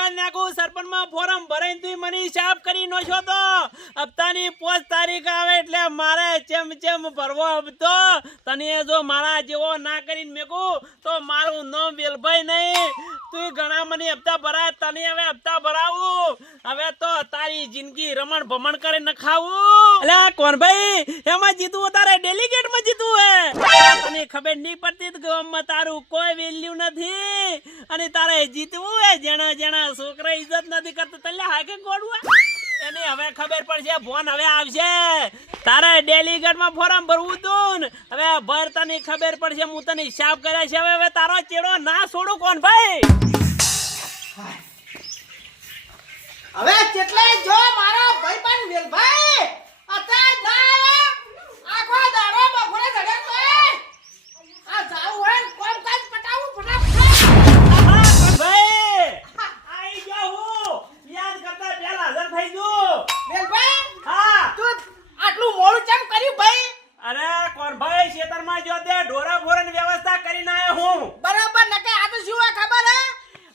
બગાડ નાખું સરપંચમાં ફોરમ ભરાઈને તું મને હિસાબ કરી નો છો તો હપ્તાની 5 તારીખ આવે એટલે મારે ચેમ ભરવો હપ્તો તને જો મારા જેવો ના કરીને મેકું તો મારું નામ વેલભાઈ નહીં તું ઘણા મને હપ્તા ભરાય તને હવે હપ્તા ભરાવું હવે તો તારી જિંદગી રમણ ભમણ કરી ન ખાવું અલ્યા કોણ ભાઈ એમાં જીતવું તારે ડેલિગેટમાં જીતવું હે તને ખબર નહીં પડતી ગામમાં તારું કોઈ વેલ્યુ નથી અને તારે જીતવું હે જેના છોકરા ઇજ્જત નથી કરતા તલે હાકે ગોડવા એને હવે ખબર પડશે ફોન હવે આવશે તારે ડેલિગેટમાં ફોર્મ ભરવું તું હવે ભર તને ખબર પડશે હું તને હિસાબ કરે છે હવે તારો ચેડો ના છોડું કોણ ભાઈ હવે કેટલે જો મારો ભાઈબંધ વેલભાઈ અત્યારે ના આખો દાડો બપોરે ઘડે તો આ જાવ હોય કોમ કાજ પટાવું ફટાફટ ભાઈ આઈ ગયો હું યાદ કરતા પહેલા હાજર થઈ ગયો વેલભાઈ હા તું આટલું મોડું કેમ કર્યું ભાઈ અરે કોણ ભાઈ ખેતરમાં જો તે ઢોરા ફોરન વ્યવસ્થા કરીને આયો હું બરાબર નકે આ તો શું હોય ખબર હે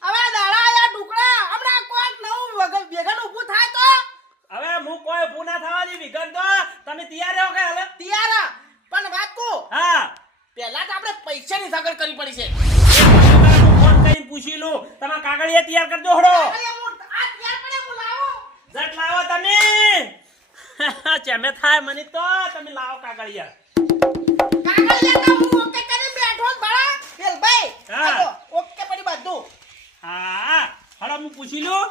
હવે દાડા આયા ટુકડા હમણાં કોક નવું વેગન ઊભું થાય તો હવે હું કોઈ પૂના થવાની વિગત તો તમે તૈયાર રહો કે હાલે તૈયાર પણ વાત કો હા પહેલા તો આપણે પૈસાની સગવડ કરવી પડી છે ફોન કરીને પૂછી લો તમે કાગળિયા તૈયાર કરજો હડો આ તૈયાર પડે હું લાવો જટ લાવો તમે ચમે થાય મને તો તમે લાવો કાગળિયા કાગળિયા તો હું ઓકે કરીને બેઠો જ ભણા વેલભાઈ હા. હાલો ઓકે પડી બધું હા હડો હું પૂછી લઉં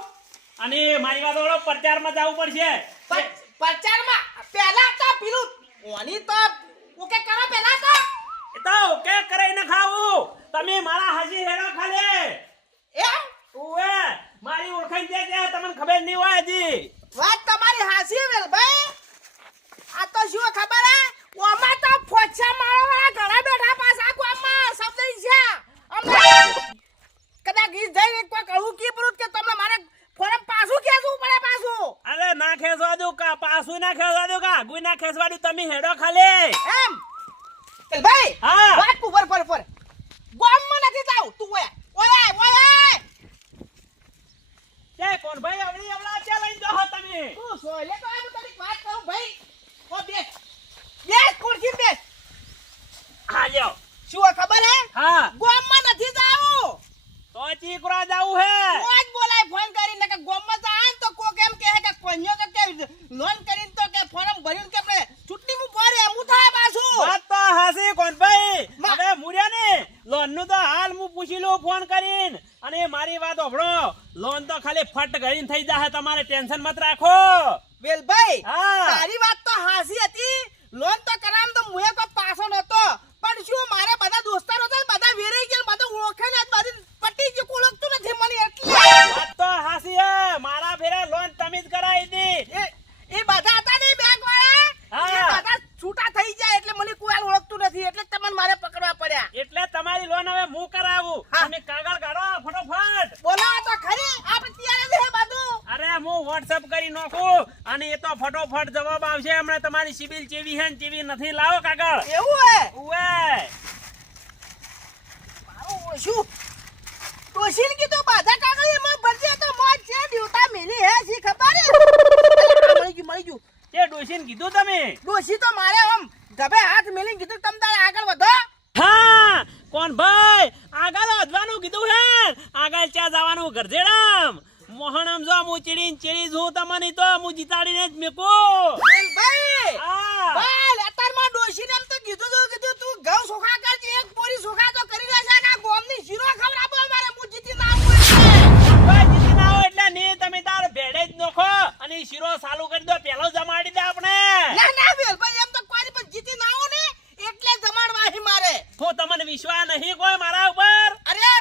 અને મારી વાત હડો પ્રચારમાં જવું પડશે પ્રચારમાં પહેલા તો પેલું ઓની તો ઓકે કરો પહેલા તો એ તો ઓકે કરાઈને ખાવું તમે મારા હાજી હેડો ખાલે એમ ઓએ મારી ઓળખાણ છે કે તમને ખબર નહીં હોય હજી વાત તમારી હાસી વેલભાઈ આ તો શું ખબર હે ઓમાં તો ફોચ્છા મારવાળા ઘણા બેઠા પાછા ગામમાં શબ્દ છે અમે કદાચ ગીત જઈને કોઈ કહું કે પૂરું કે તમને મારે ફોરમ પાછું ખેંચવું પડે પાછું અરે ના ખેસવા દઉં કા પાછું ના ખેસવા દઉં કા ગુઈ ના ખેસવા દઉં તમે હેડો ખાલે એમ વેલભાઈ હા. વાત ઉપર ગામમાં નથી જાવ તું ઓય તે કોણ ભાઈ આવડી આવડા ચા લઈ દો તમે તું સોલે તો હું તને વાત કરું ભાઈ ઓ બેસ ખુરશી બેસ હા લ્યો શું ખબર હે હા ગામમાં નથી જાવું તો ચીકરા જાવું હે રોજ બોલાય ફોન કરીને કે ગામમાં જાય તો કોક એમ કહે કે કોન્યો તો કે લોન કરીને તો કે ફોર્મ ભર્યું કે આપણે ચૂંટણી માં ભરે એમ થાય પાછું વાત તો હાસી કોણ ભાઈ હવે મુર્યા ને લોન નું તો હાલ હું પૂછી લઉં ફોન કરીને અને મારી વાત ઓભળો લોન તો ખાલી ફટ કરીને થઈ જાહે તમારે ટેન્શન મત રાખો વેલભાઈ હા. તારી વાત તો હાસી હતી લોન તો કરામ તો મુએ કો પાસો નતો પણ શું મારે બધા દોસ્તારો છે બધા વેરાઈ ગયા બધા ઓળખે ને બધી પટી જે ઓળખતું નથી મને એટલે વાત તો હાસી હે મારા ફેરે લોન તમે જ કરાવી દી એ બધા હતા ને બેંક વાળા હા. એ બધા છૂટા થઈ જાય એટલે મને કોઈ ઓળખતું નથી એટલે તમને મારે પકડવા પડ્યા એટલે તમારી લોન હવે હું કરાવું હા. તમે કાગળ કાઢો ફટોફટ બોલાવો તો ખરી આપણે ત્યારે જ હે બધું અરે હું WhatsApp કરી નાખું અને એ તો ફટોફટ જવાબ આવશે હમણાં તમારી સિબિલ ચેવી હે ને ચેવી નથી લાવો કાગળ એવું હે ઉવે મારું ઓછું ડોશીન કીધું બાધા કાગળ એમાં ભરજે તો મોજ છે દેવતા મેલી હે સી ખબર હે મળી ગયું તે ડોશીને કીધું તમે ડોશી તો મારે આમ ધબે હાથ મેલી કીધું તમ તારે આગળ વધો હા કોણ ભાઈ આગળ વધવાનું કીધું હે આગળ ચા જવાનું ગરજેડામ મોહણમ જો હું ચીડી જોઉં તમને તો હું જીતાડીને જ મેકો ભાઈ હા બાલ અત્યારમાં ડોશીને એમ તો કીધું તું ઘઉં સોખા કરજે એક પોરી સોખા તો કરી દેશે કે ગોમની શીરો ખવડાવો મારે હું જીતી ના આવું ભાઈ જીતી ના આવો એટલે નહીં તમે તાર ભેડે જ નોખો અને શીરો ચાલુ કરી દો પેલો જમાડી દે આપણે ના વેલ ભાઈ એમ તો કોઈ પણ જીતી ના આવું ને એટલે જમાડવાહી મારે હું તમને વિશ્વાસ નહીં કોઈ મારા ઉપર અરે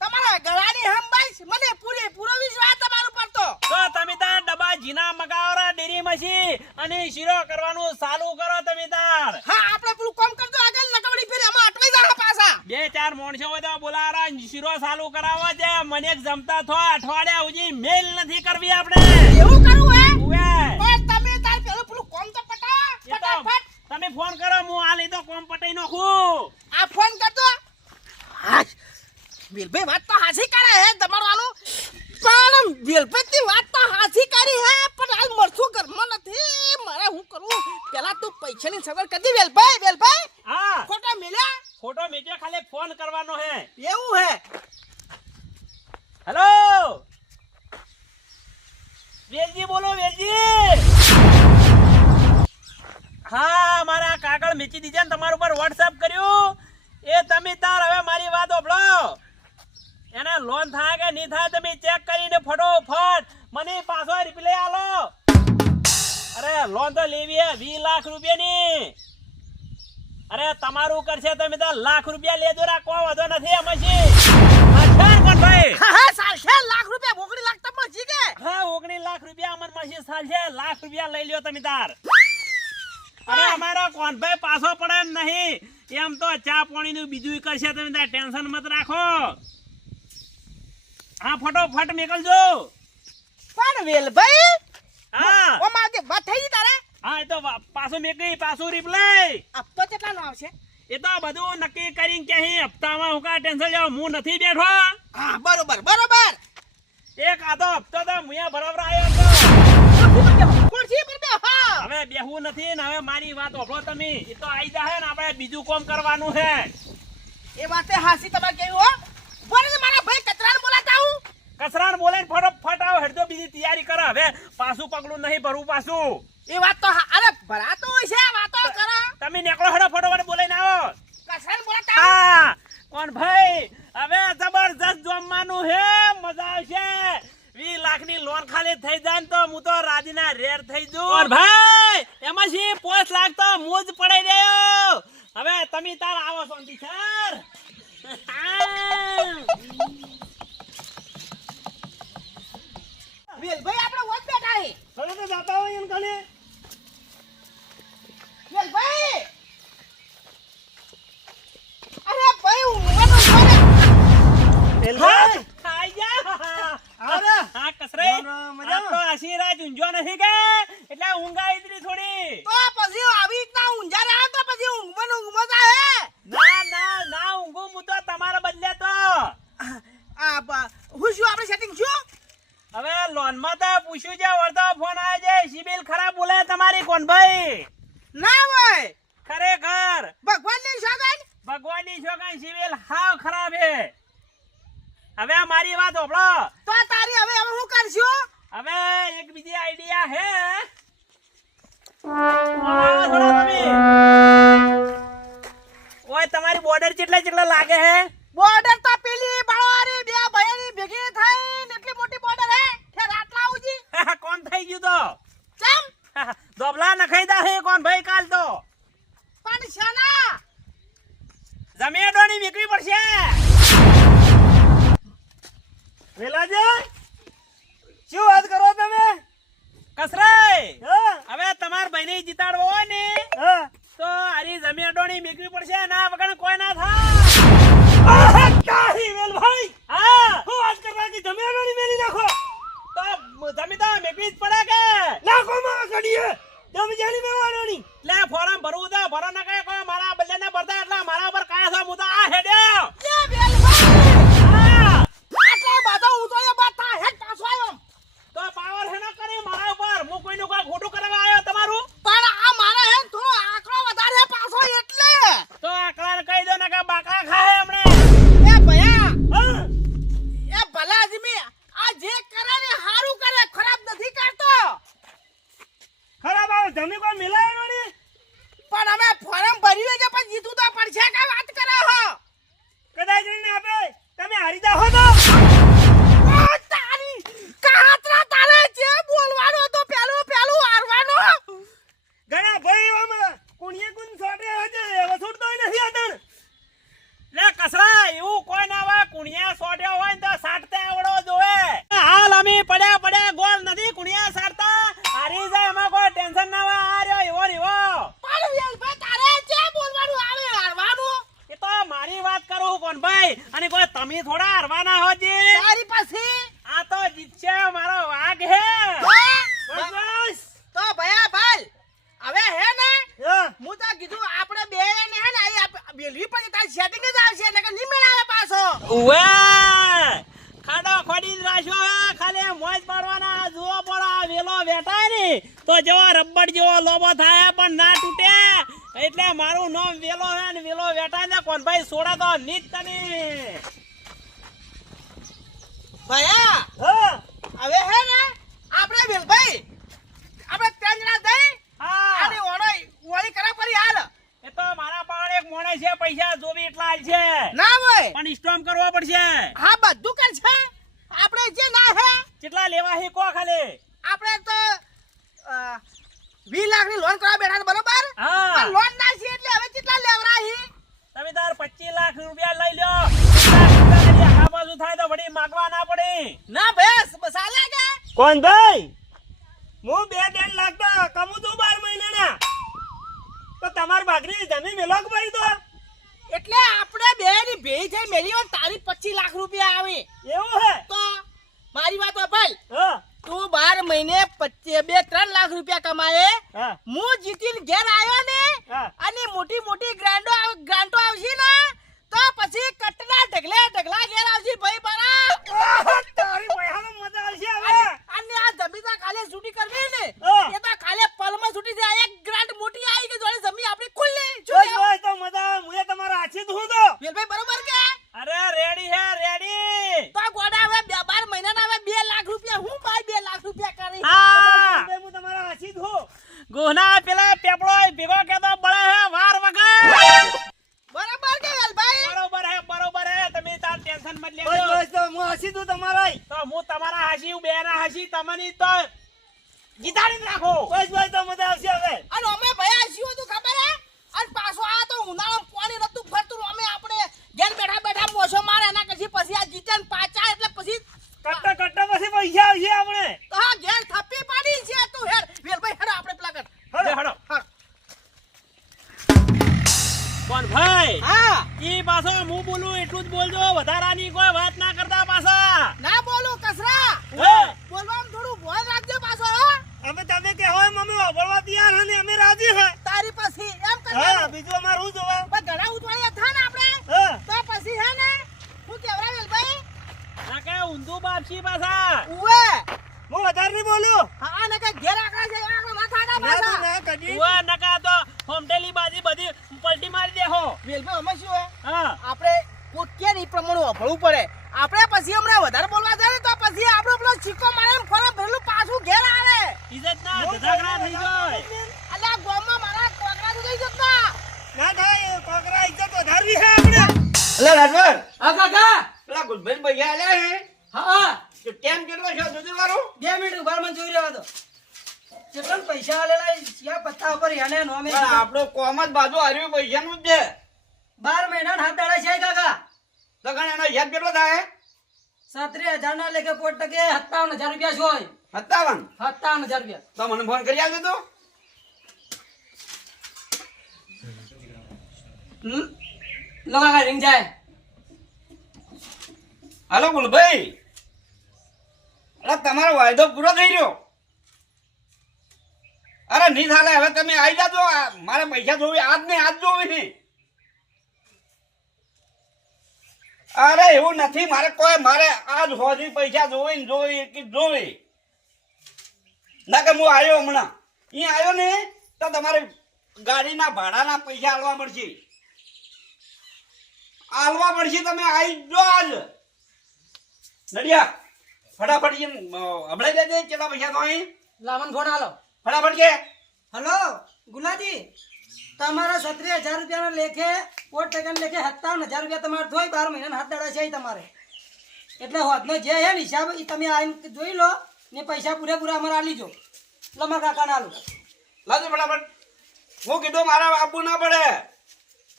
તમારા ગળાની હંબાઈ મને પૂરો વિશ્વાસ તમારા ઉપર તો તમે તાર ડબ્બા જીના મગાવરા ડેરી મસી અને શીરો કરવાનું ચાલુ કરો તમે તાર હા આપણે પેલું કામ કરતો આગળ લકવડી ફેર એમાં અટવાઈ જા પાછા 2-4 માણસો હોય તો બોલારા શીરો ચાલુ કરાવો છે મને એક જમતા થો અઠવાડિયા સુધી મેલ નથી કરવી આપણે એવું કરવું હે ઉવે પણ તમે તાર પેલું કામ તો પટાવો ફટાફટ તમે ફોન કરો હું આ લીધો કોમ પટાઈ નાખું આ ફોન કરતો હા વેલભાઈ વાત તો હાસી કરે હે તમારો આલો પણ વેલપેટની વાત તો હાચી કરી હે પણ હાલ મરથું ઘરમાં નથી મારે હું કરું પેલા તું પૈસાની સગવડ કરી વેલભાઈ હા ખોટા મેલ્યા ફોટો મેજો ખાલી ફોન કરવાનો હે એવું હે હેલો વેલજી બોલો વેલજી હા મારા કાગળ મેચી દીધા ને તમારા ઉપર વોટ્સએપ કર્યું એ તમે તાર હવે મારી વાત ઓભળો એને લોન થાય કે નહીં થાય તમે ચેક કરીને ફટોફટ મને પાછો રિપ્લે આલો અરે લોન તો લેવી હે 20 લાખ રૂપિયાની અરે તમારું કરશે તમે તો લાખ રૂપિયા લેજો રા કોઈ વાંધો નથી એમાંથી ભાઈ હા સાલશે લાખ રૂપિયા બોકડી લાખ તો મજી કે હા 19 લાખ રૂપિયા અમર માસી સાલશે લાખ રૂપિયા લઈ લ્યો તમે તાર અરે અમારો કોનભાઈ પાછો પડે નહીં એમ તો ચા પાણી નું બીજું કરશે તમે તાર ટેન્શન મત રાખો હા ફટોફટ નીકળજો પણ વેલભાઈ હા ઓ માગે વાત થઈ ગઈ તારે હા એ તો પાછું મેકઈ પાછું રિપ્લાય હપ્તો કેટલા નો આવશે એ તો બધું નક્કી કરીને કે અહીં હપ્તામાં હું કા ટેન્શન લેવા હું નથી બેઠો હા બરોબર એક આધો હપ્તો તો મુયા બરાબર આવ્યો ખુરશી પર બે હા હવે બેહવું નથી ને હવે મારી વાત ઓભળો તમે એ તો આઈ જાહે ને આપણે બીજું કામ કરવાનું છે એ વાતે હાસી તમારે કેવું હો બોલે મારા ભાઈ કતરાને બોલાતા હું કસરાણ બોલે ને ફટોફટ આવો હેડજો બીજી તૈયારી કરો હવે પાછું પગલું નહીં ભરવું પાછું એ વાત તો અરે ભરાતો હોય છે વાતો કરા તમે નીકળો હેડો ફટોફટ બોલાઈને આવો કતરાને બોલાતા હા કોણ ભાઈ હવે જબરજસ્ત જમવાનું હે મજા આવશે 20 લાખની લોન ખાલી થઈ જાય ને તો હું તો રાજીના રેર થઈ જઉં કોણ ભાઈ એમાં શી 5 લાખ તો મુજ પડાઈ રહ્યો હવે તમે તાર આવો સોંતી સર વેલભાઈ આપણે વોટ બેઠા હે ચલો તો જાતા હોય એમ ખાલી વેલભાઈ અરે ભાઈ ઊંઘવાનો છોરે વેલભાઈ ખાઈ જા અરે હા કસરે મજા તો આશીર્વાદ ઊંઝો નથી કે એટલે ઊંઘા ઇતરી થોડી તો પછી આવી રીતના ઊંઝા રહ્યા તો પછી ઊંઘમાં જાય ના ઊંઘું હું તો તમારા બદલે તો હું શું આપણે સેટિંગ છું હવે લોન માં તો પૂછ્યું છે વળતો ફોન આવે છે સિબિલ ખરાબ બોલે તમારી કોણ ભાઈ ના હોય ખરેખર ભગવાનની સોગંદ ભગવાનની છોકરી સિબિલ હાવ ખરાબ હે હવે મારી વાત ઓભળો તો તારી હવે હું કરશું હવે એક બીજી આઈડિયા હે ઓય તમારી બોર્ડર કેટલા લાગે હે બોર્ડર તો પેલી બાળવારી બે ભાઈની ભેગી થઈને એટલી મોટી બોર્ડર હે કે રાતલા આવજી કોણ થઈ ગયું તો ચમ દોબલા નખાઈ દા હે કોણ ભાઈ કાલ તો પણ શાના જમેડોની મીકવી પડશે વેલાજી શું વાત કરો તમે કસરાય હવે તમાર ભાઈને જીતાડવો હોય ને તો આરી જમેડોની મીકવી પડશે ના વગર કોઈ ના થાય કાહી વેલભાઈ હા હું વાત કરવા કે જમેડોની મેલી નાખો તો તમે તો મીકવી જ પડે કે નાખો માં કડીએ તમે જાણી મેવાડોની લે ફોરમ ભરવું તો ભરો ના કઈ કોઈ મારા બલ્લે ને ભરતા એટલે મારા પર કાયા છો હું તો આ હેડ્યો એ વેલભાઈ હા આટલે બાધો ઉતોય બાતા હેડ પાછો આવ્યો તો પાવર હે ના કરી મારા ઉપર હું કોઈનું કોઈ ખોટું કરવા આવ્યો તમારું પણ આ મારા હે થોડો આંકડો વધારે પાછો એટલે તો આકલાને કહી દો ને કે બાકા ખાય હમણે એ ભયા હા એ ભલા આદમી આ જે કરે ને હારું કરે ખરાબ નથી કરતો ખરાબ આવ જમી કોઈ મિલાયો ને પણ અમે ફોરમ ભર્યું છે પણ જીતું તો પડશે કે વાત કરે હો કદાચ ને આપે તમે હારી જાઓ તો ઓ તારી કાતરા તારે જે બોલવાનો તો પેલું હારવાનો ઘણા ભાઈ આમાં કોણીએ કોણ છોડે હજે હવે છોડતો નથી આતણ લે કસરા એવું કોઈ ના હોય કુણિયા છોડ્યો હોય ને તો સાટતે આવડો જોવે હાલ અમે પડ્યા ગોળ નથી કુણિયા સાટતા હારી જાય એમાં કોઈ ટેન્શન ના હોય આ રહ્યો એવો પણ વેલભાઈ તારે જે બોલવાનું આવે હારવાનું એ તો મારી વાત કરું કોણ ભાઈ અને કોઈ તમે થોડા હારવાના હોજી તારી પાસે આ તો જીતશે મારો વાઘ હે બસ તો ભયા ભાઈ હવે હે ને હા હું તો કીધું આપણે બે ને હે ને આ બેલવી પણ તારી સેટિંગ જ આવશે એટલે કે નહીં મેળાવે પાછો ઉવે ખાડો ખોડી રાખ્યો હે તો જેવો રબર જેવો લોબો થાય પણ ના તૂટે. એટલે મારું નામ વેલો હે ને વેલો વેટા ને કોનભાઈ સોડા તો નીત તને. ભયા હા હવે હે ને આપણે વેલભાઈ આપણે ત્રણ જણા જઈ હા અને ઓળી કરા પડી હાલ એ તો મારા પાસે એક મોણે છે પૈસા જોવી એટલા હાલ છે ના હોય પણ સ્ટોમ કરવો પડશે. હા બધું કરશે આપણે જે ના હે કેટલા લેવા હે કો ખાલી. આપણે તો 20 લાખની લોન કરવા બેઠા છે, બરોબર હા પણ લોન ના છે એટલે હવે કેટલા લેવરા હી તમે તાર 25 લાખ રૂપિયા લઈ લ્યો. 50 લાખ રૂપિયા આ બાજુ થાય તો વળી માંગવા ના પડે. ના ભેસ બસાલે કે કોણ ભાઈ હું 2.5 લાખ તો કમું છું 12 મહિનાના. તો તમાર બાકરી જમીન મેલોક ભરી દો. એટલે આપણે બે ની ભેઈ થઈ મેરી ઓર તારી 25 લાખ રૂપિયા આવે એવું હે તો મારી વાત ભાઈ હા તું 12 મહિને 2-3 લાખ રૂપિયા કમાએ હા હું જીતીને ઘેર આવ્યો ને હા અને મોટી મોટી ગ્રાન્ટો આવશે ને તો પછી કટના ઢગલા ઘેર આવશે ભાઈ બરા તારી પૈસાનો મજા આવશે હવે. અને આ જમીન ખાલે છૂટી કરવી ને હા. એ તો ખાલે પલમાં છૂટી જાય. એક ગ્રાન્ટ મોટી આવી કે જોડે જમીન આપણી ખુલ્લી જોઈ જોઈ તો મજા આવે. મુએ તમારા હાથી દઉં તો. વેલભાઈ બરોબર કે અરે રેડી હે રેડી. તો ગોડા હવે 12 મહિનાના હવે 2 લાખ રૂપિયા હું ભાઈ 2 લાખ રૂપિયા કરી હા હું તમારા હાથી દઉં. ગોના પેલા પેપડો ભેગો કેતો બળે હે વાર વગર. બરોબર કે વેલભાઈ બરોબર હે તમે તાર ટેન્શન મત લેજો. બસ તો હું હાસી દઉં તમારા. તો હું તમારા હાસી હું બેના હાસી તમને તો જીતાડીને રાખો. બસ તો મજા આવશે હવે. અને અમે ભાઈ આ શું હતું ખબર હે અને પાછો આ તો ઉનાળામાં પાણી નતું ફરતું અમે આપણે ઘેર બેઠા બેઠા મોસો મારે એના પછી આ જીતન પાછા એટલે પછી કટ્ટા પછી પૈસા આવશે આપણે. તો હા ઘેર થપ્પી પાડી છે તું હેર વેલભાઈ હેડો આપણે પેલા કર હેડો કોણ ભાઈ હા ઈ પાછો હું બોલું એટલું જ બોલજો. વધારાની કોઈ વાત ના કરતા પાછા. ના બોલું કસરા હે બોલવામાં થોડું ભોય રાખજો પાછો હો અમે તમે કે હોય મમ્મી વાપરવા તૈયાર હે ને અમે રાજી હે. તારી પછી એમ હા કરવાનું બીજું અમારું શું જોવા. પણ ઘણા ઉતવાળિયા થા ને આપણે હા તો પછી હે ને હું કેવરા વેલભાઈ ના કે ઊંધું બાપસી પાછા. ઉવે હું વધારે નહીં બોલું. હા ને કે ઘેર આકડા છે આકડા ના થાડા ના તો પાછા ના કદી. ઉવા નકા તો હોમટેલી બાજી બધી પલટી મારી દેહો. વેલભાઈ અમે શું હે હા આપણે કોકે ની પ્રમાણે વાપરવું પડે. આપણે પછી હમણાં વધારે બોલવા જાય ને તો પછી આપણો પેલો સિક્કો મારે એમ ફરમ ભરેલું પાછું ઘેર આવે. ઇજ્જત ના ઝઘડા થઈ જાય. અલ્યા ગોમમાં મારા કોકરા તો થઈ જતા. ના થાય કોકરા ઇજ્જત વધારવી છે આપણે. અલા રાજવર હા કાકા પેલા ગુલભાઈ ભૈયા આલ્યા હે હા તો કેમ કેટલો છે દૂધી વાળું 2 મિનિટ ઉભા મને જોઈ રહેવા દો. કેટલા પૈસા આલેલા યા પત્તા ઉપર યાને નોમે પણ આપણો કોમ જ બાજુ હાર્યું પૈસાનું જ છે 12 મહિના હાથ દાડા છે કાકા. તો ગણ એનો યાદ કેટલો થાય 37,000 ના લેખે પોટ ટકે 57,000 રૂપિયા જોય. 57 57,000 રૂપિયા તો મને ફોન કરી આવજો તો લગા રિંગ જાય. હાલો ગુલભાઈ અરે તમારો વાયદો પૂરો થઈ રહ્યો. અરે નહીં થાલે હવે તમે આવી જાજો. મારે પૈસા જોવી આજ ને આજ જોવી છે. અરે એવું નથી મારે કોઈ મારે આજ હોજી પૈસા જોવી ને જોવી કે જોવી ના કે હું આવ્યો હમણાં અહીં આવ્યો ને તો તમારે ગાડીના ભાડાના પૈસા આલવા પડશે. આલવા પડશે. તમે આવી જો આજ નડિયા ફટાફટ હમણાં દેજે કેટલા પૈસા તો અહીં લાવન ફોન આલો. ફટાફટ કે હલો ગુલાજી તમારા 37,000 રૂપિયાના લેખે પોટ ટકા લેખે 57,000 રૂપિયા તમારે થોય 12 મહિના હાથ દાડા છે તમારે. એટલે હોદનો જે હે ને હિસાબ ઈ તમે આઈને જોઈ લો ને પૈસા પૂરેપૂરા અમારે આલી જો. લો મારા કાકાને આલો. લાજો ફટાફટ. હું કીધું મારા આપવું ના પડે.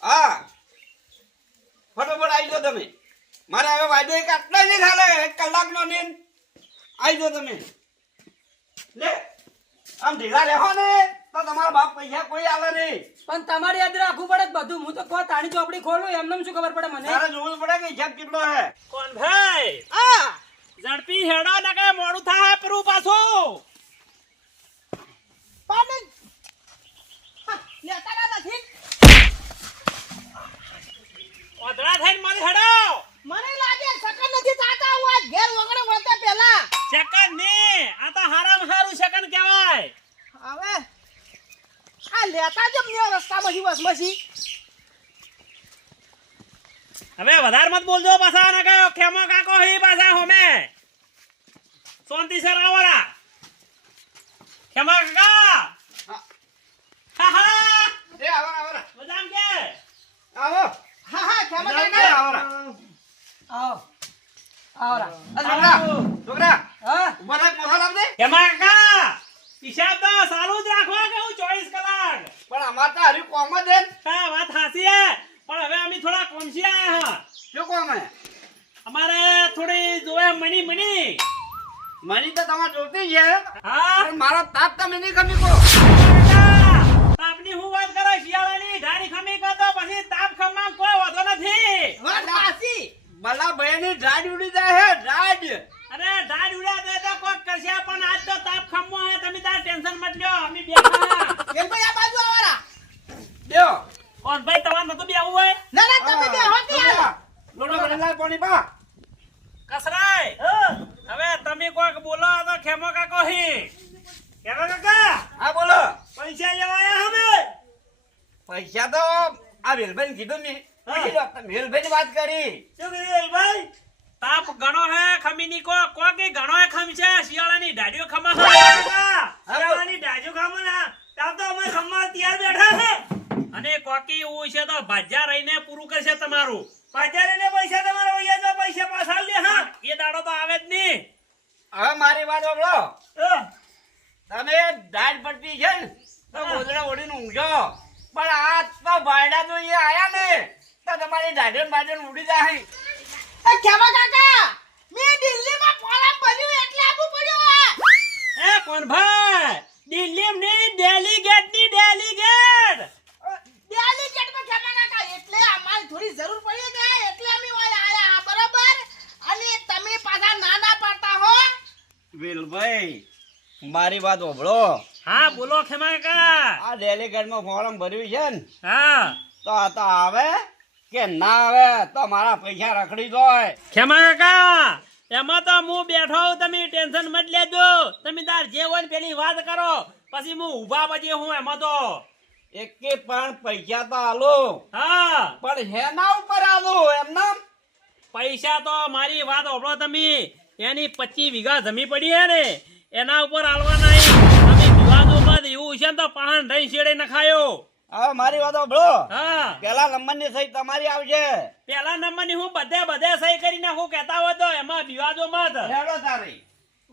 હા ફટાફટ આવી જાઓ તમે. મારે હવે વાયદો એક આટલા નહીં ચાલે 1 કલાકનો ને આવી જાઓ તમે. લે આમ ઢીલા રહેવો ને તો તમારા બાપ પૈસા કોઈ આલે નહીં. પણ તમારે યાદ રાખવું પડે કે બધું. હું તો કોઈ તાણી ચોપડી ખોલું એમને શું ખબર પડે મને. તારે જોવું પડે કે હિસાબ કેટલો હે. કોણ ભાઈ હા ઝડપી હેડો ને કે મોડું થાય પરું પાછું. પાડે લેતા નથી. ઓધડા થઈને મારી હેડો. મને લાગે સકન નથી થાતા. હું આ ઘેર વગડે વળતા પહેલા સેકન્ડ ને આ તો હારામાં હારું સેકન્ડ કહેવાય. રસ્તામાંથી બસમાંથી હવે વધારે મત બોલજો પાછા ના કયો ખેમો કાકો હી પાછા હોમે શાંતિ સર આવરા ખેમો કાકા હા હા એ આવરા મજામ કે આવો હા હા ખેમા એ કાકા આવરા આવો આવરા છોકરા છોકરા હા ઉભા રાખ મોઢા લાવ દે ખેમો કાકા હિસાબ તો ચાલુ જ રાખો કે હું 24 કલાક પણ અમાર તો હરી કોમ જ હે હા વાત હાસી હે પણ હવે અમે થોડા કોમસી આયા હા શું કોમ હે અમારે થોડી જોવે મની મની તો તમાર જોતી છે હા પણ મારો તાપ તમે નહીં ખમી કો તાપની હું વાત કરો શિયાળાની ઢાળી ખમી કો તો પછી તાપ ખમવા કોઈ વાંધો નથી વાત સાચી ભલા ભાઈની ઢાડ ઉડી જાય હે ઢાડ અરે ઢાળ ઉડ્યા દે તો કોક કરશે પણ આજ તો તાપ ખમવો હે તમે તાર ટેન્શન મત લ્યો અમે બેઠા વેલભાઈ આ બાજુ આવરા દેઓ કોણ ભાઈ તમાર નતું બેવું હોય ના ના તમે બે હોતી આવો લોટો બદલાય પાણી પા કસરાય હવે તમે કોક બોલો તો ખેમો કાકો હી ખેમો કાકા હા બોલો પૈસા લેવા આયા અમે પૈસા તો આ વેલભાઈ કીધું ને વેલભાઈ વાત કરી શું કીધું ભાઈ તાપ ઘણો હે ખમીની કો કે ઘણો હે ખમ છે શિયાળાની ડાડીઓ ખમા શિયાળાની ડાડીઓ ખમા ના તાપ તો અમે ખમવા તૈયાર બેઠા છે અને કોકી એવું છે તો ભાજ્યા રહીને પૂરું કરશે તમારું ભાજ્યા રહીને પૈસા તમારા વૈયા તો પૈસા પાછા લે હા એ દાડો તો આવે જ નહીં હવે મારી વાત સાંભળો તમે ઢાડ પડતી છે ને તો ગોદડા ઓઢીને ઊંઘો પણ આ તો ભાડા તો એ આયા ને તો તમારી ઢાઢણ બાઢણ ઉડી જાય એ ખેમા કાકા મે દિલ્હીમાં ફોરમ ભર્યું એટલે આપવું પડ્યું એ કોણ ભાઈ દિલ્હી ની ડેલીગેટ ની ડેલીગેટ ડેલિગેટમાં ખેમા કાકા એટલે અમારી થોડી જરૂર પડી છે એટલે અમે ઓય આયા બરાબર અને તમે પાછા નાના પાડતા હો વેલભાઈ મારી વાત સાંભળો હા બોલો ખેમા કાકા આ ડેલીગેટમાં ફોર્મ ભર્યું છે ને હા તો આ તો આવે કે ના આવે તો મારા પૈસા રખડી જાય ખેમા કાકા એમાં તો હું બેઠો હું તમે ટેન્શન મત લેજો તમે તાર જે હોય ને પેલી વાત કરો પછી હું ઊભા પછી હું એમાં તો એકે પણ પૈસા તો આલો હા પણ હેના ઉપર આલો એમના પૈસા તો મારી વાત સાંભળો તમે એની 25 વીઘા જમી પડી હે ને એના ઉપર આલવા નહીં તમે વિવાદોમાં એવું છે ને તો પાન રહી છેડે નખાયો હવે મારી વાત સાંભળો હા પેલા નંબરની સહી તમારી આવશે પેલા નંબરની હું બધે સહી કરી નાખું કહેતા હોય તો એમાં વિવાદો મત હેડો તારી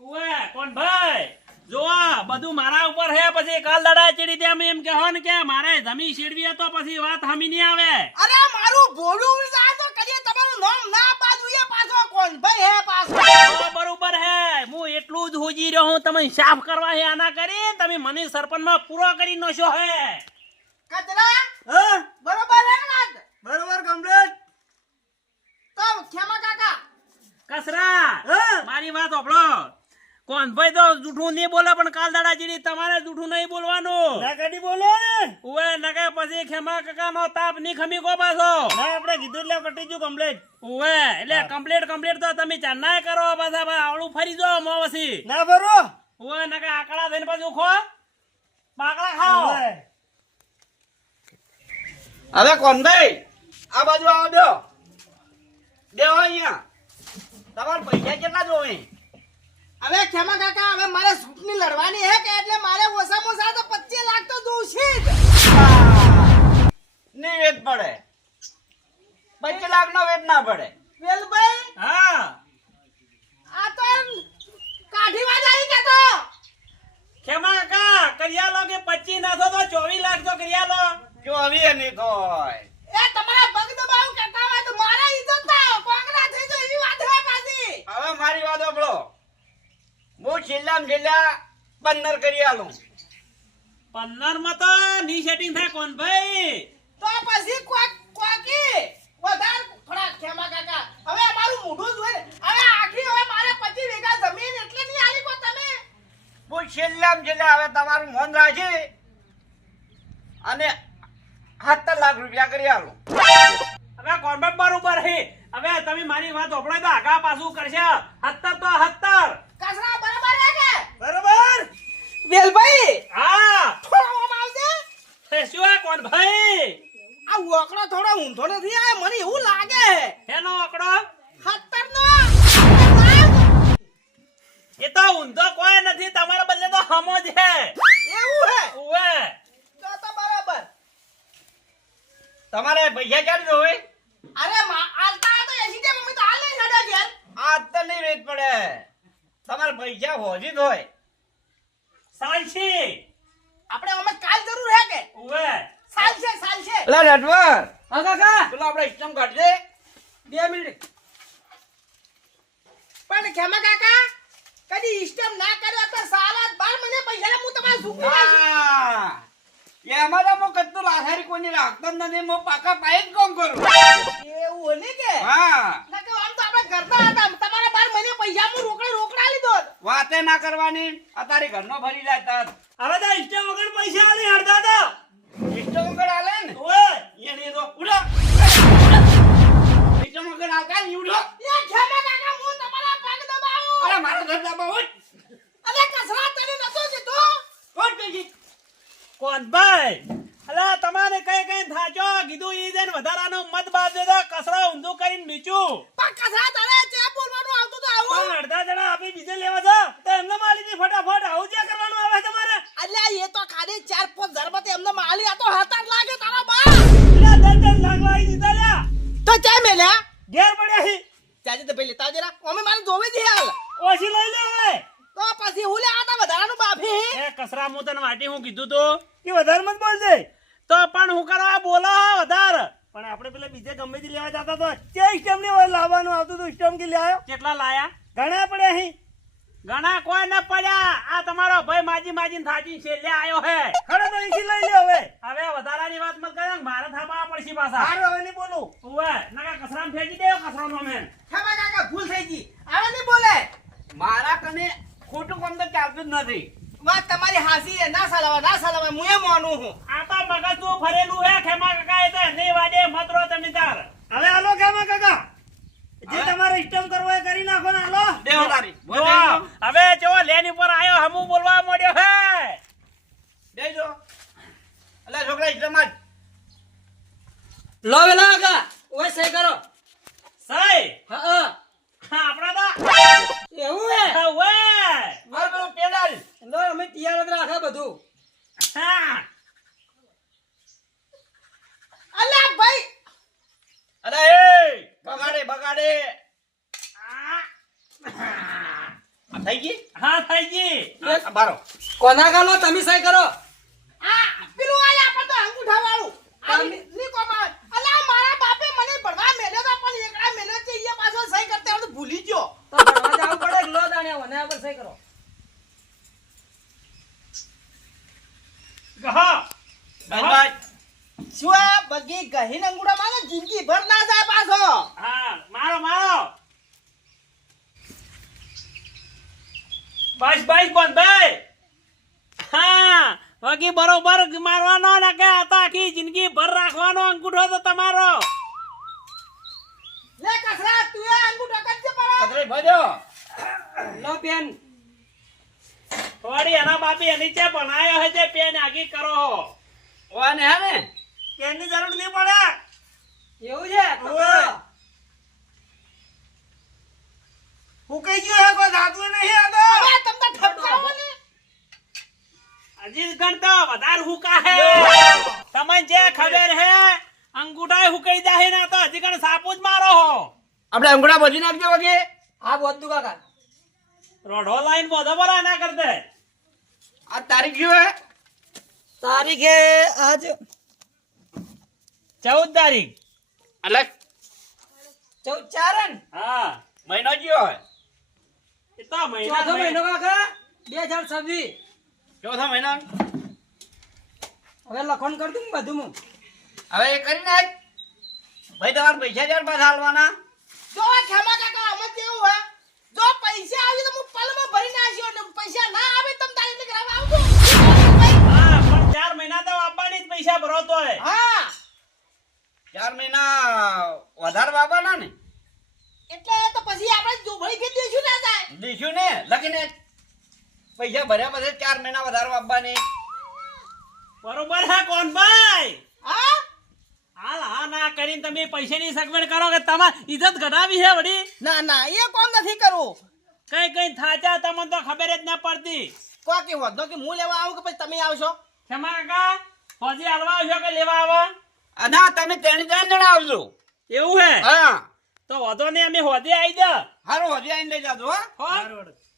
ઓએ કોણ ભાઈ જોવા બધું મારા ઉપર હે પછી કાલ દડા ચડી દે એમ કહો ને કે મારે જમી છેડવી તો પછી વાત હમી નહીં આવે અરે મારું ભોળું વિચાર તો કરીએ તમારું નામ ના પાછું એ પાછો કોણ ભાઈ હે પાછો બરોબર હે હું એટલું જ હોજી રહ્યો હું તમે સાફ કરવા હે આના કરી તમે મને સરપંચમાં પૂરો કરી નોશો હે કચરા બરોબર હે વાત બરોબર કમ્પ્લીટ તો ખેમા કાકા કસરા મારી વાત સાંભળો કોણ ભાઈ તો જૂઠું નહીં બોલે પણ કાલ દાડા જેડી તમારે જૂઠું નહીં બોલવાનું ના કદી બોલો ને ઓએ નકે પછી ખેમા કાકા નો તાપ નહીં ખમી કો પાછો ના આપણે કીધું એટલે કટી ગયું કમ્પ્લીટ ઓએ એટલે કમ્પ્લીટ તો તમે ચાના કરો પાછા ભાઈ આવડું ફરી જો મોવસી ના ભરો ઓએ નકે આકડા થઈને પાછું ખો બાકડા ખાઓ હવે કોણ ભાઈ આ બાજુ આવો દો દેવો અહીંયા તમારે પૈસા કેટલા જોવે હવે ખેમા કાકા હવે મારે ચૂંટણી લડવાની હે કે એટલે મારે ઓછામાં ઓછા તો 25 લાખ તો જોશે જ ની વેચ પડે 25 લાખ નો વેચ ના પડે વેલભાઈ હા આ તો કાઠી વાત આવી કે તો ખેમા કાકા કરિયા લો કે 25 નાખો તો 24 લાખ તો કરિયા લો જો આવી નહીં થાય એ તમારા પગ દબાવ કરતા હોય તો મારા ઇજ્જત ના કોંગરા થઈ જાય એવી વાત હે પાછી હવે મારી વાત સાંભળો હું છેલ્લા 15 કરી આલું 15 માં તો ની સેટિંગ થાય કોણ ભાઈ તો પછી કોકી વધાર થોડા ખેમા કાકા હવે અમારું મોઢું જોઈ હવે આખી હવે મારે 25 વીઘા જમીન એટલે નહીં આલી કો તમે હું છેલ્લા હવે તમારું મન રાખી અને 70 લાખ રૂપિયા કરી આલું હવે કોણ ભાઈ બરોબર હે હવે તમે મારી વાત ઓપડો તો આગા પાછું કરશે 70 તો 70 કસરા બરાબર હે કે બરોબર વેલભાઈ હા થોડા ઓમ આવશે અરે શું આ કોણ ભાઈ? આ ઓકડો થોડો ઊંધો નથી આ મને એવું લાગે એનો આંકડો? ખતરનો એ તો ઊંધો કોઈ નથી, તમારા બદલે તો હમો જ છે. એવું હે ઉવે. તો બરાબર તમારે પૈસા ક્યાં જોવે? અરે આલતા તો 80 ટકા મમ્મી તો હાલ નહીં સાડા ઘેર આ તો નહીં વેચ પડે. તમારે પૈસા હોજી જ હોય. સાલસી. આપણે અમે કાલ જરૂર હે કે ઉવે. સાલ છે પેલા રટવર હા કાકા પેલો આપણે સિસ્ટમ કાઢજે. 2 મિનિટ પણ ખેમા કાકા કદી સિસ્ટમ ના કર્યો તો સાલા 12 મહિને પૈસા હું તમારે સુકવી નાખી હા. એમાં તો હું કશું લાસારી કોઈની રાખતો જ નથી. હું પાકા પાયે જ કામ કરું. એવું ને કે હા. ના કે આમ તો આપણે કરતા હતા તમારા 12 મહિને પૈસા હું રોકડા લીધો વાતે ના કરવાની. અત્યારે ઘરનો ભરી જાય તાર. હવે તો ઇસ્ટે વગર પૈસા આલી હડતા તો. સિસ્ટમ વગર આલે ને. ઉવે. એને તો ઉડો. સિસ્ટમ વગર આવતા ને ઉડો. એ ખેમા કાકા હું તમારા પગ દબાવું અરે મારો ઘર દબાવો. અરે કસરત તને નતો કીધું કોણ કહી? કોણ ભાઈ? અલા તમારે કઈ થાચો કીધું ઈ દેન વધારાનો મત બાદ દે કસરા ઊંધું કરીને બીચું. પણ કસરત અરે ચે બોલવાનું આવતું તો આવું પણ અડધા જણા આપી બીજે લેવા છો તો એમને માલી દી ફટાફટ આવું જ્યાં કરવાનું આવે તમારે. અલ્યા એ તો ખાલી 4-5 ધર્મથી એમને માલી આ તો હાથ લાગે તારા બા એટલે 10 લાખ લાવી દીધા લ્યા. તો ચા મેલ્યા ઘેર પડ્યા હી. ચાજી તો પેલી લેતા જરા અમે મારે જોવે છે હાલ ઓછી લઈ લે હવે. તો પછી હું લે આતા વધારાનું બાફી એ કસરા હું તને વાટી હું કીધું તો કે વધારે મત બોલ દે. તો પણ હું કરવા બોલો વધારે. પણ આપણે પેલા બીજે ગમે તે લેવા જતા તો જે સ્ટમ ને લાવવાનું આવતું તો સ્ટમ કે લાયો. કેટલા લાયા? ઘણા પડ્યા હી. ઘણા કોઈ ન પડ્યા. આ તમારો ભાઈ માજી થાચી છે લે આયો હે. ખડો તો એસી લઈ લે હવે. હવે વધારાની વાત મત કરે મારે થાપા પડશે પાછા. હારો હવે નહીં બોલું. ઓવે નકા કસરામ ફેંકી દેવો કસરાનો મેન. ખેમા કાકા ભૂલ થઈ ગઈ હવે નહીં બોલે મારા કને ખોટું કામ તો ચાલતું જ નથી. વાત તમારી હાસી છે ના સલાવા હું એ માનું હું આ તો મગજ નું ફરેલું હે ખેમા કાકા. એ તો નહીં વાડે મતરો તમે તાર. હવે હાલો ખેમા કાકા જે તમારે ઇસ્ટમ કરવો એ કરી નાખો ને હાલો. દેવો તારી. જો હવે જો લેન ઉપર આયો હમુ બોલવા મોડ્યો હે. દેજો. અલા છોકરા ઇસ્ટમ માં લો વેલા કાકા ઓય સહી કરો સઈ હા આપડા તો એવું હે હવે મારો પેડાલ. લો અમે તૈયાર જ રાખા બધું હા અલ્યા ભાઈ અરે એ બગાડે. આ થઈ ગઈ? હા થઈ ગઈ. આ બારો. કોના ગાલો તમે સહી કરો આ પેલું આયા પર તો અંગૂઠા વાળું ની કોમા અલ્યા મારા બાપે મને ભણવા મેલ્યો તો પણ એકડા મેલ્યો છે ઈ પાછો સહી કરતે હું ભૂલી ગયો તો ભણવા જાવ પડે લો દાણ્યા વના પર સહી કરો હા ભાઈ શું આ બગી ગહીન અંગૂઠા માને જિંદગી ભર ના જાય પાછો હા મારો બસ કોણ ભાઈ. હા બાકી બરોબર મારવાનો ને કે આ તો આખી જિંદગી ભર રાખવાનો અંગૂઠો તો તમારો. લે કસરા તું એ અંગૂઠો કરજે પર કતરે ભજો. લો પેન થોડી એના બાપી એની ચે બનાયો હે જે પેન આગી કરો. ઓને હે ને પેનની જરૂર નહીં પડે. એવું છે હું કઈ ગયો હે કોઈ ધાતું નહીં આતો. હવે તમને ઠપકાવો ને હજી ગણતો વધારે હુકા હે. તમને જે ખબર હે અંગૂઠા હુકાઈ જાહે ના તો હજી ગણ સાપુ જ મારો હો. આપણે અંગૂઠા ભજી નાખજો વગે. હા બોધુ કાકા રોઢો લાઈન બોધો બરા ના કરતે. આ તારીખ શું હે? તારીખ હે આજ 14 તારીખ. અલગ 4 હા મહિનો જ્યો હે. એ તો મહિના ચોથો મહિનો કાકા 2026 ચોથો મહિનો. હવે લખણ કર દઉં બધું હું હવે એ કરી નાખ. ભાઈ તમારે પૈસા ચાર પાછા હાલવાના. જો ખેમા કાકા આમ કેવું હે જો પૈસા આવી તો હું પલમાં ભરી નાખ્યો ને પૈસા ના આવે તમ તારી ને ઘરે આવજો હા પણ 4 મહિના તો આપવાની જ પૈસા ભરો તો હે. હા 4 મહિના વધારે વાપવાના ને. એટલે તો પછી આપણે જોબળી કે દેશું ના જાય દીશું ને લખીને પૈસા ભર્યા પછી 4 મહિના વધારે વાપવાની. બરોબર હે કોનભાઈ હા હાલ હા ના કરીને તમે પૈસાની સગવડ કરો કે તમારી ઇજ્જત ઘટાવી છે વળી ના ના એ કોમ નથી કરવું કઈ કઈ થાચા તમને તો ખબર જ ના પડતી કો કે હોદો કે હું લેવા આવું કે પછી તમે આવશો ખેમા કાકા ફોજી હાલવા આવશો કે લેવા આવો ના તમે ત્રણ જણા આવજો એવું હે હા તો વધો ને અમે હોદે આવી જા હારું હજી આવીને લઈ જાજો હો હો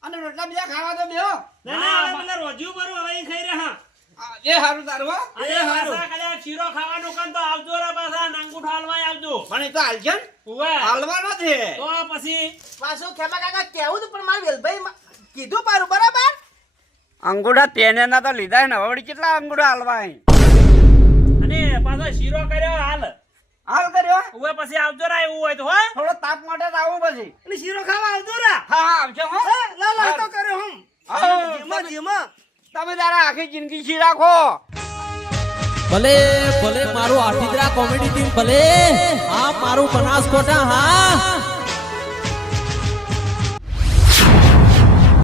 અને રોટલા બીજા ખાવા તો બેહો ના ના હવે પેલા રોજ્યું બરું હવે ઈ ખાઈ રહ્યા એ હારું તારું હો અરે પાછા કદાચ શીરો ખાવાનું કન તો આવજો રે પાછા નાંગુઠ હાલવાય આવજો પણ એ તો હાલ છે ને ઉવે હાલવાનો છે તો પછી પાછું ખેમા કાકા કેવું તું પણ મારા વેલભાઈ કીધું પારું બરાબર અંગૂઠા તેને ના તો લીધા ને હવે કેટલા અંગૂઠા હાલવા અને પાછો શીરો કર્યો હાલ હાલ કર્યો ઉવે પછી આવજો રા એવું હોય તો હો થોડો તાપ માટે જ આવું પછી અને શીરો ખાવા આવજો રા હા હા આવશે હો લા લા તો કર્યો હું હા, જીમાં તમે તારા આખી જિંદગી સી રાખો ભલે ભલે મારું આઠીદરા કોમેડી ટીમ ભલે હા મારું બનાસકોટા હા